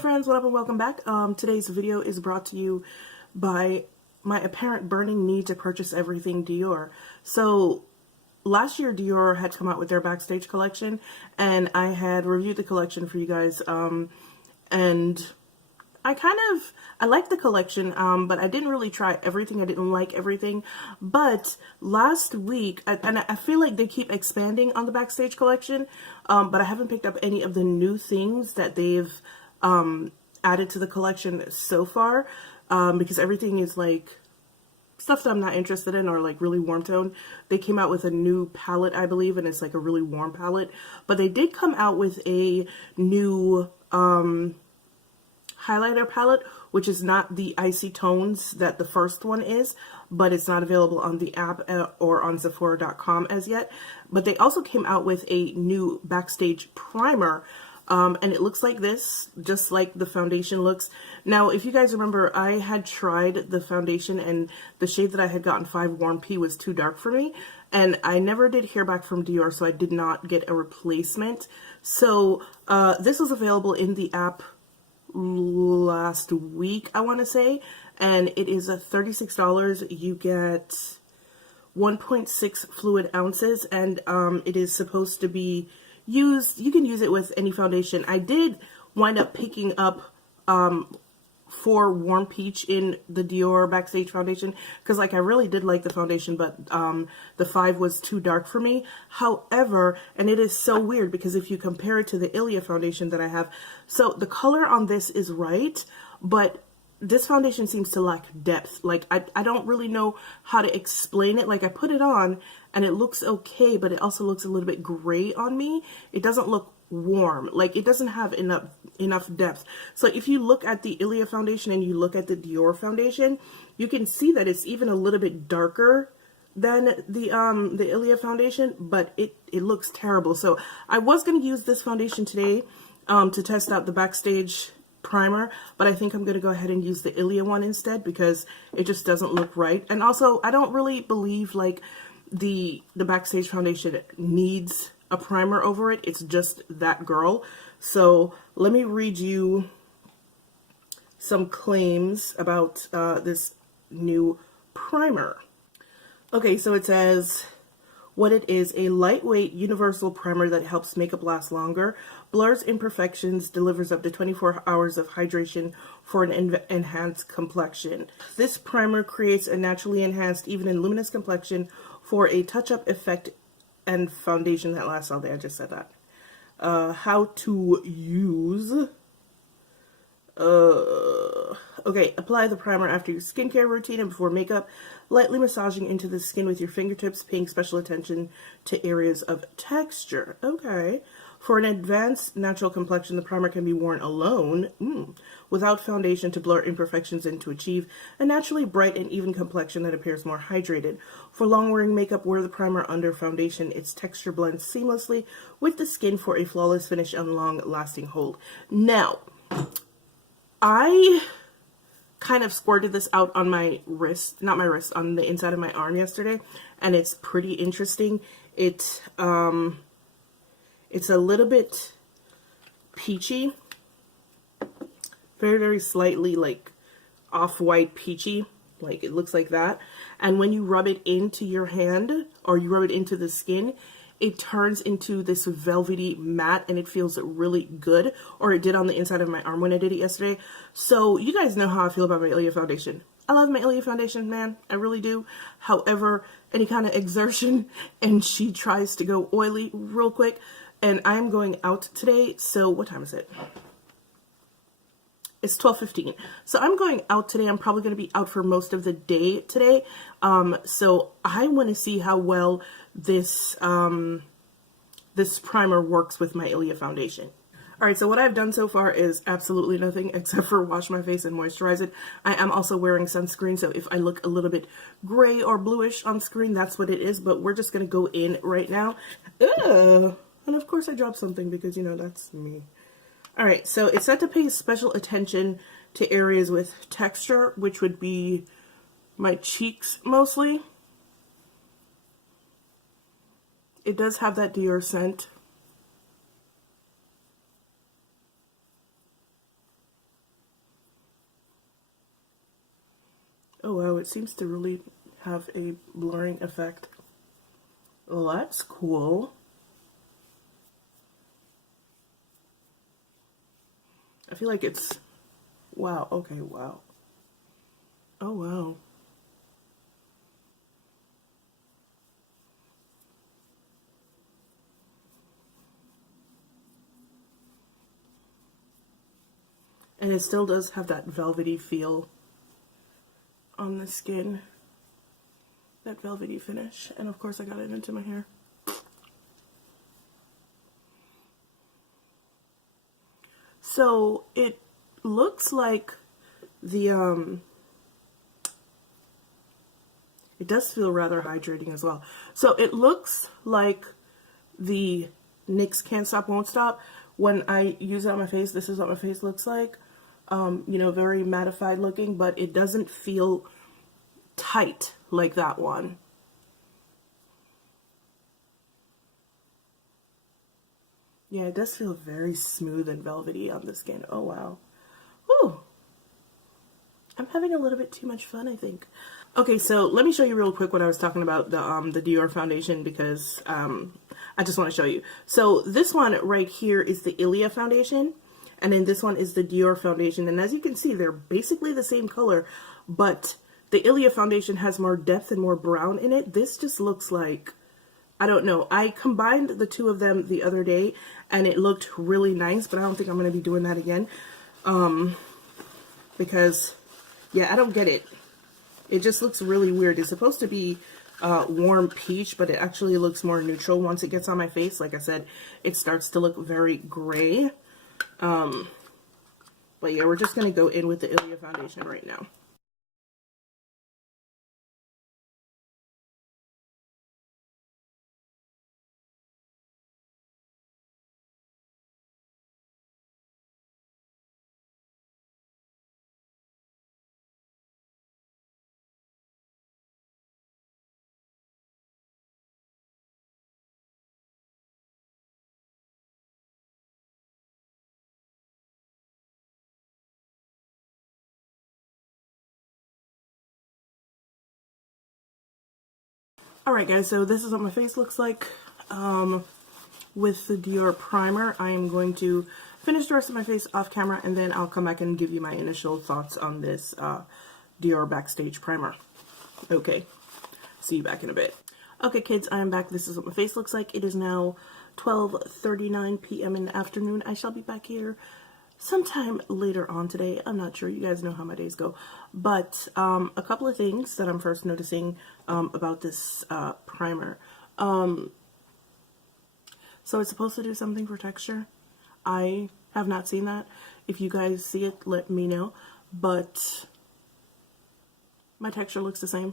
friends, what up and welcome back. Today's video is brought to you by my apparent burning need to purchase everything Dior. So last year Dior had come out with their Backstage collection and I had reviewed the collection for you guys, and I liked the collection, but I didn't really try everything. I didn't like everything. But last week, and I feel like they keep expanding on the Backstage collection, but I haven't picked up any of the new things that they've added to the collection so far, because everything is like stuff that I'm not interested in or like really warm tone. They came out with a new palette, I believe, and it's like a really warm palette. But they did come out with a new highlighter palette, which is not the icy tones that the first one is, but it's not available on the app or on Sephora.com as yet. But they also came out with a new Backstage Primer, and it looks like this, just like the foundation looks. Now, if you guys remember, I had tried the foundation and the shade that I had gotten, 5 Warm P, was too dark for me, and I never did hear back from Dior, so I did not get a replacement. So this was available in the app last week, I want to say, and it is $36. You get 1.6 fluid ounces, and it is supposed to be used, you can use it with any foundation. I did wind up picking up 4 Warm Peach in the Dior Backstage foundation because like I really did like the foundation, but the 5 was too dark for me. However, and it is so weird because if you compare it to the Ilia foundation that I have, so the color on this is right, but this foundation seems to lack depth. Like I don't really know how to explain it. Like I put it on and it looks okay, but it also looks a little bit gray on me. It doesn't look warm. Like it doesn't have enough depth. So if you look at the Ilia foundation and you look at the Dior foundation, you can see that it's even a little bit darker than the Ilia foundation, but it looks terrible. So I was going to use this foundation today to test out the Backstage Primer, but I think I'm going to go ahead and use the Ilia one instead because it just doesn't look right. And also I don't really believe like the Backstage foundation needs a primer over it. It's just that girl. So let me read you some claims about this new primer. Okay, so it says what it is: a lightweight universal primer that helps makeup last longer, blurs imperfections, delivers up to 24 hours of hydration for an enhanced complexion. This primer creates a naturally enhanced, even and luminous complexion for a touch-up effect and foundation that lasts all day. I just said that. How to use. Okay, apply the primer after your skincare routine and before makeup, lightly massaging into the skin with your fingertips, paying special attention to areas of texture. Okay. For an advanced natural complexion, the primer can be worn alone, without foundation, to blur imperfections and to achieve a naturally bright and even complexion that appears more hydrated. For long-wearing makeup, wear the primer under foundation. Its texture blends seamlessly with the skin for a flawless finish and long-lasting hold. Now, I kind of squirted this out on my wrist, not my wrist, on the inside of my arm yesterday, and it's pretty interesting. It's a little bit peachy, very, very slightly like off-white peachy, like it looks like that. And when you rub it into your hand or you rub it into the skin, it turns into this velvety matte and it feels really good, or it did on the inside of my arm when I did it yesterday. So you guys know how I feel about my Ilia foundation. I love my Ilia foundation, man. I really do. However, any kind of exertion and she tries to go oily real quick. And I'm going out today, so what time is it? It's 12:15. So I'm going out today. I'm probably going to be out for most of the day today. So I want to see how well this this primer works with my Ilia foundation. Alright, so what I've done so far is absolutely nothing except for wash my face and moisturize it. I am also wearing sunscreen, so if I look a little bit gray or bluish on screen, that's what it is. But we're just going to go in right now. Ugh. And of course I dropped something because, you know, that's me. Alright, so it's said to pay special attention to areas with texture, which would be my cheeks mostly. It does have that Dior scent. Oh wow, it seems to really have a blurring effect. Well, that's cool. I feel like it's, wow, okay, wow. Oh wow. And it still does have that velvety feel on the skin. That velvety finish. And of course I got it into my hair. So it looks like the, it does feel rather hydrating as well. So it looks like the NYX Can't Stop Won't Stop. When I use it on my face, this is what my face looks like. You know, very mattified looking, but it doesn't feel tight like that one. Yeah, it does feel very smooth and velvety on the skin. Oh wow. Whew. I'm having a little bit too much fun, I think. Okay, so let me show you real quick what I was talking about, the Dior foundation, because I just want to show you. So this one right here is the Ilia foundation, and then this one is the Dior foundation. And as you can see, they're basically the same color, but the Ilia foundation has more depth and more brown in it. This just looks like, I don't know. I combined the two of them the other day, and it looked really nice, but I don't think I'm going to be doing that again. Because, yeah, I don't get it. It just looks really weird. It's supposed to be warm peach, but it actually looks more neutral once it gets on my face. Like I said, it starts to look very gray. But yeah, we're just going to go in with the Ilia foundation right now. Alright guys, so this is what my face looks like with the Dior primer. I am going to finish the rest of my face off camera, and then I'll come back and give you my initial thoughts on this Dior Backstage Primer. Okay, see you back in a bit. Okay kids, I am back. This is what my face looks like. It is now 12:39 p.m. in the afternoon. I shall be back here sometime later on today. I'm not sure. You guys know how my days go. But a couple of things that I'm first noticing about this primer. So it's supposed to do something for texture. I have not seen that. If you guys see it, let me know. But my texture looks the same.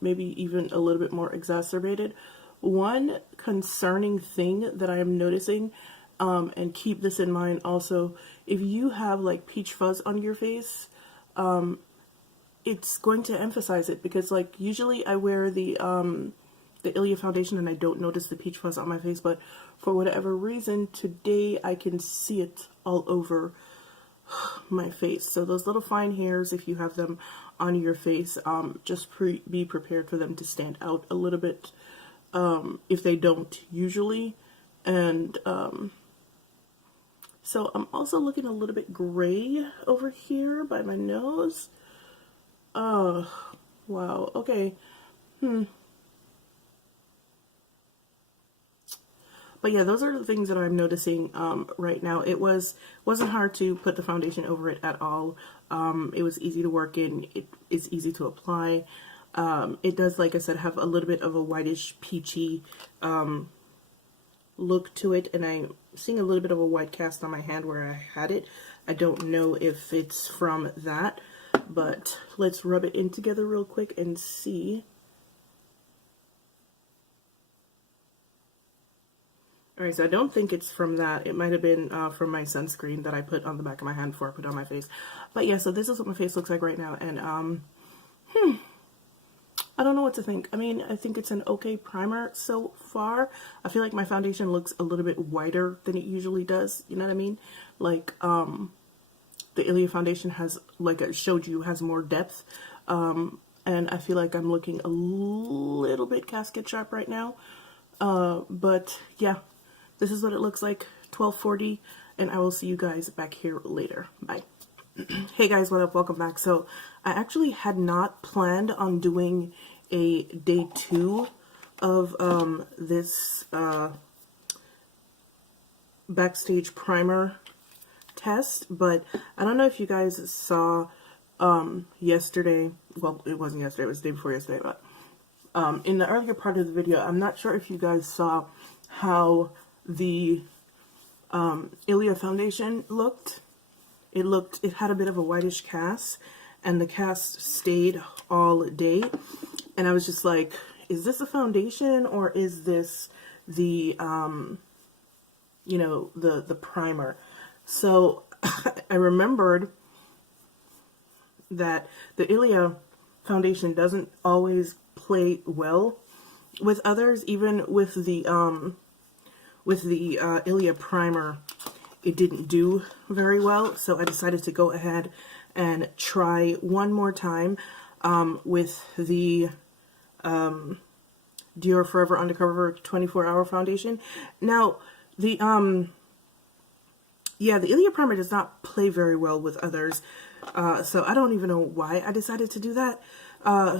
Maybe even a little bit more exacerbated. One concerning thing that I am noticing, and keep this in mind also, if you have like peach fuzz on your face, it's going to emphasize it, because like usually I wear the Ilia foundation and I don't notice the peach fuzz on my face, but for whatever reason today I can see it all over my face. So those little fine hairs, if you have them on your face, just be prepared for them to stand out a little bit, if they don't usually. And so I'm also looking a little bit gray over here by my nose. Oh, wow. Okay. But yeah, those are the things that I'm noticing right now. It wasn't hard to put the foundation over it at all. It was easy to work in. It is easy to apply. It does, like I said, have a little bit of a whitish peachy look to it, and I'm seeing a little bit of a white cast on my hand where I had it. I don't know if it's from that, but let's rub it in together real quick and see. Alright, so I don't think it's from that. It might have been from my sunscreen that I put on the back of my hand before I put it on my face. But yeah, so this is what my face looks like right now, and I don't know what to think. I mean, I think it's an okay primer so far. I feel like my foundation looks a little bit whiter than it usually does, you know what I mean? Like, the the Ilia foundation has, like I showed you, has more depth. And I feel like I'm looking a little bit casket sharp right now. But yeah, this is what it looks like, 12:40, and I will see you guys back here later. Bye. Hey guys, what up? Welcome back. So I actually had not planned on doing a day 2 of this Backstage Primer test, but I don't know if you guys saw yesterday, well, it wasn't yesterday, it was the day before yesterday, but in the earlier part of the video, I'm not sure if you guys saw how the Ilia foundation looked. It had a bit of a whitish cast, and the cast stayed all day, and I was just like, is this a foundation or is this the you know, the primer? So I remembered that the Ilia foundation doesn't always play well with others. Even with the Ilia primer, it didn't do very well. So I decided to go ahead and try one more time with the Dior Forever Undercover 24-hour foundation. Now, the Ilia primer does not play very well with others. So I don't even know why I decided to do that.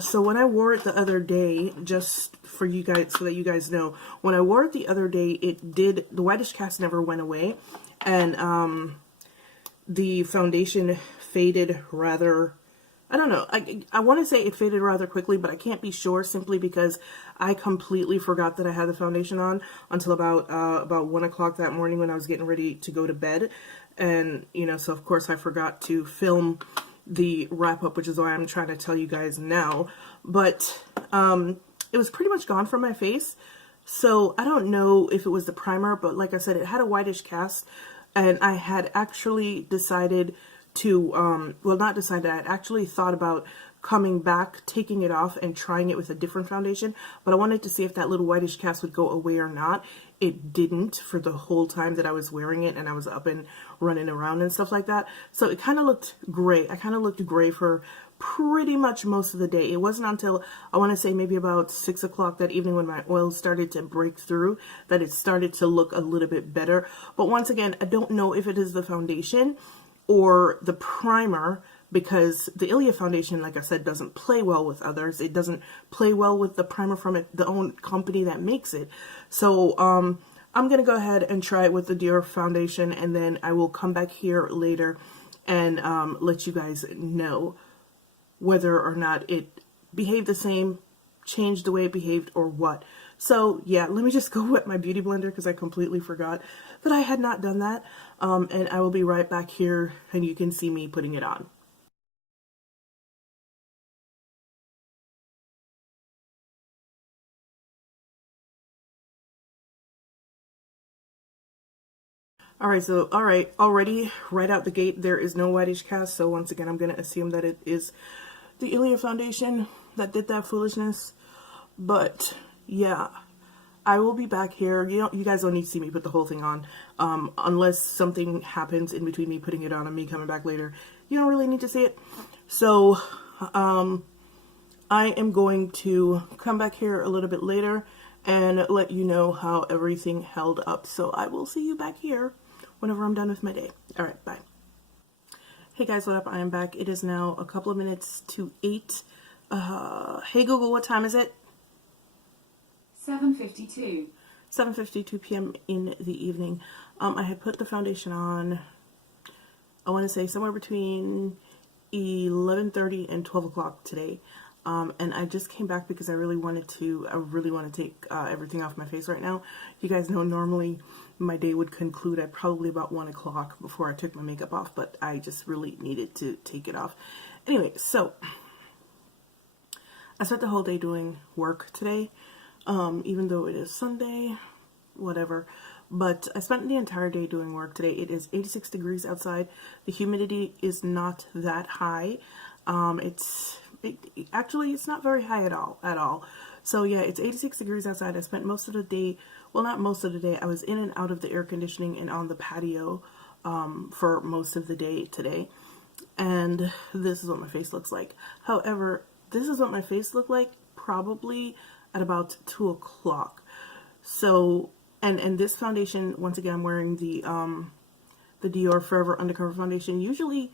So when I wore it the other day, just for you guys, so that you guys know, when I wore it the other day, the whitish cast never went away, and the foundation faded rather, I don't know, I want to say it faded rather quickly, but I can't be sure, simply because I completely forgot that I had the foundation on until about 1 o'clock that morning when I was getting ready to go to bed. And, you know, so of course I forgot to film the wrap up, which is why I'm trying to tell you guys now. But it was pretty much gone from my face. So I don't know if it was the primer, but like I said, it had a whitish cast, and I had actually decided to, well, not decided, I had actually thought about coming back, taking it off, and trying it with a different foundation, but I wanted to see if that little whitish cast would go away or not. It didn't for the whole time that I was wearing it, and I was up and running around and stuff like that. So it kind of looked gray. I kind of looked gray for pretty much most of the day. It wasn't until, I want to say, maybe about 6 o'clock that evening when my oil started to break through that it started to look a little bit better. But once again, I don't know if it is the foundation or the primer, because the Ilia foundation, like I said, doesn't play well with others. It doesn't play well with the primer from the own company that makes it. So I'm going to go ahead and try it with the Dior foundation, and then I will come back here later and let you guys know whether or not it behaved the same, changed the way it behaved, or what. So yeah, let me just go wet my beauty blender, because I completely forgot that I had not done that. And I will be right back here, and you can see me putting it on. Already right out the gate, there is no whitish cast. So once again, I'm going to assume that it is the Ilia foundation that did that foolishness. But yeah, I will be back here. You guys don't need to see me put the whole thing on, unless something happens in between me putting it on and me coming back later. You don't really need to see it. So I am going to come back here a little bit later and let you know how everything held up. So I will see you back here whenever I'm done with my day. All right, bye. Hey guys, what up? I am back. It is now a couple of minutes to 8. Hey Google, what time is it? 7:52. 7:52 p.m. in the evening. I had put the foundation on, I want to say somewhere between 11:30 and 12 o'clock today. And I just came back because I really want to take everything off my face right now. You guys know normally my day would conclude at probably about 1 o'clock before I took my makeup off, but I just really needed to take it off. Anyway, so I spent the whole day doing work today, even though it is Sunday, whatever. But I spent the entire day doing work today. It is 86 degrees outside. The humidity is not that high. Actually, it's not very high at all. So yeah, it's 86 degrees outside. I spent most of the day, well, not most of the day, I was in and out of the air conditioning and on the patio for most of the day today. and this is what my face looks like. However, this is what my face looked like probably at about 2 o'clock. So, and this foundation, once again, I'm wearing the Dior Forever Undercover foundation. Usually,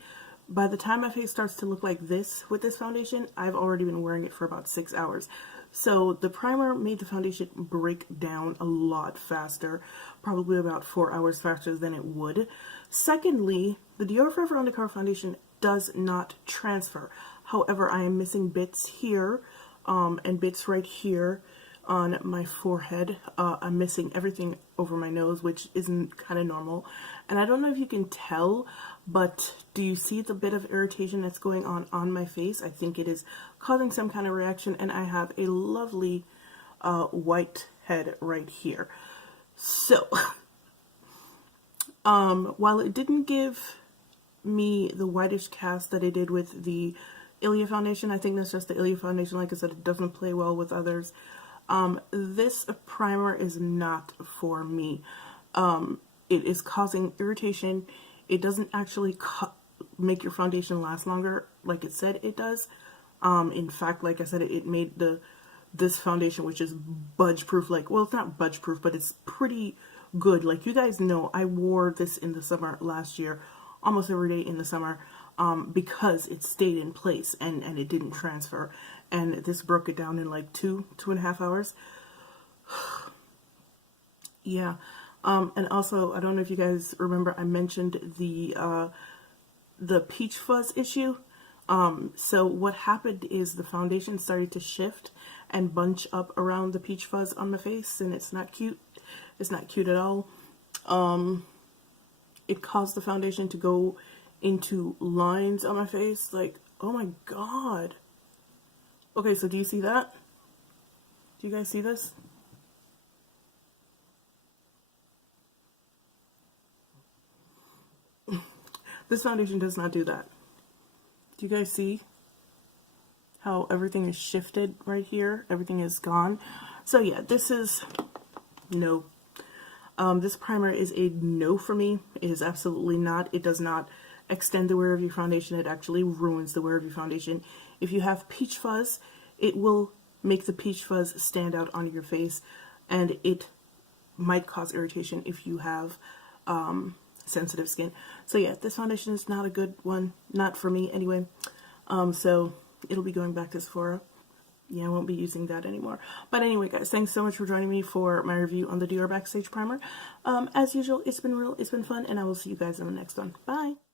by the time my face starts to look like this with this foundation, I've already been wearing it for about 6 hours. So the primer made the foundation break down a lot faster, probably about 4 hours faster than it would. Secondly, the Dior Forever Undercover foundation does not transfer. However, I am missing bits here and bits right here on my forehead. I'm missing everything over my nose, which isn't kind of normal. And I don't know if you can tell, but do you see the bit of irritation that's going on my face? I think it is causing some kind of reaction, and I have a lovely white head right here. So, while it didn't give me the whitish cast that it did with the Ilia foundation, I think that's just the Ilia foundation. Like I said, it doesn't play well with others. This primer is not for me. It is causing irritation. It doesn't actually make your foundation last longer like it said it does. In fact, like I said, it made this foundation, which is budge proof, like, well, it's not budge proof, but it's pretty good. Like, you guys know, I wore this in the summer last year, almost every day in the summer, because it stayed in place and it didn't transfer. And this broke it down in like 2.5 hours. Yeah. And also, I don't know if you guys remember, I mentioned the peach fuzz issue. So what happened is the foundation started to shift and bunch up around the peach fuzz on my face, and it's not cute. It's not cute at all. It caused the foundation to go into lines on my face. Like, oh my god. Okay, so do you see that? Do you guys see this? This foundation does not do that. Do you guys see how everything is shifted right here? Everything is gone. So yeah, this is no. This primer is a no for me. It is absolutely not. It does not extend the wear of your foundation. It actually ruins the wear of your foundation. If you have peach fuzz, it will make the peach fuzz stand out on your face, and it might cause irritation if you have sensitive skin. So yeah, this foundation is not a good one, not for me anyway. So it'll be going back to Sephora. Yeah, I won't be using that anymore. But anyway, guys, thanks so much for joining me for my review on the Dior Backstage Primer. As usual, it's been real, it's been fun, and I will see you guys in the next one. Bye!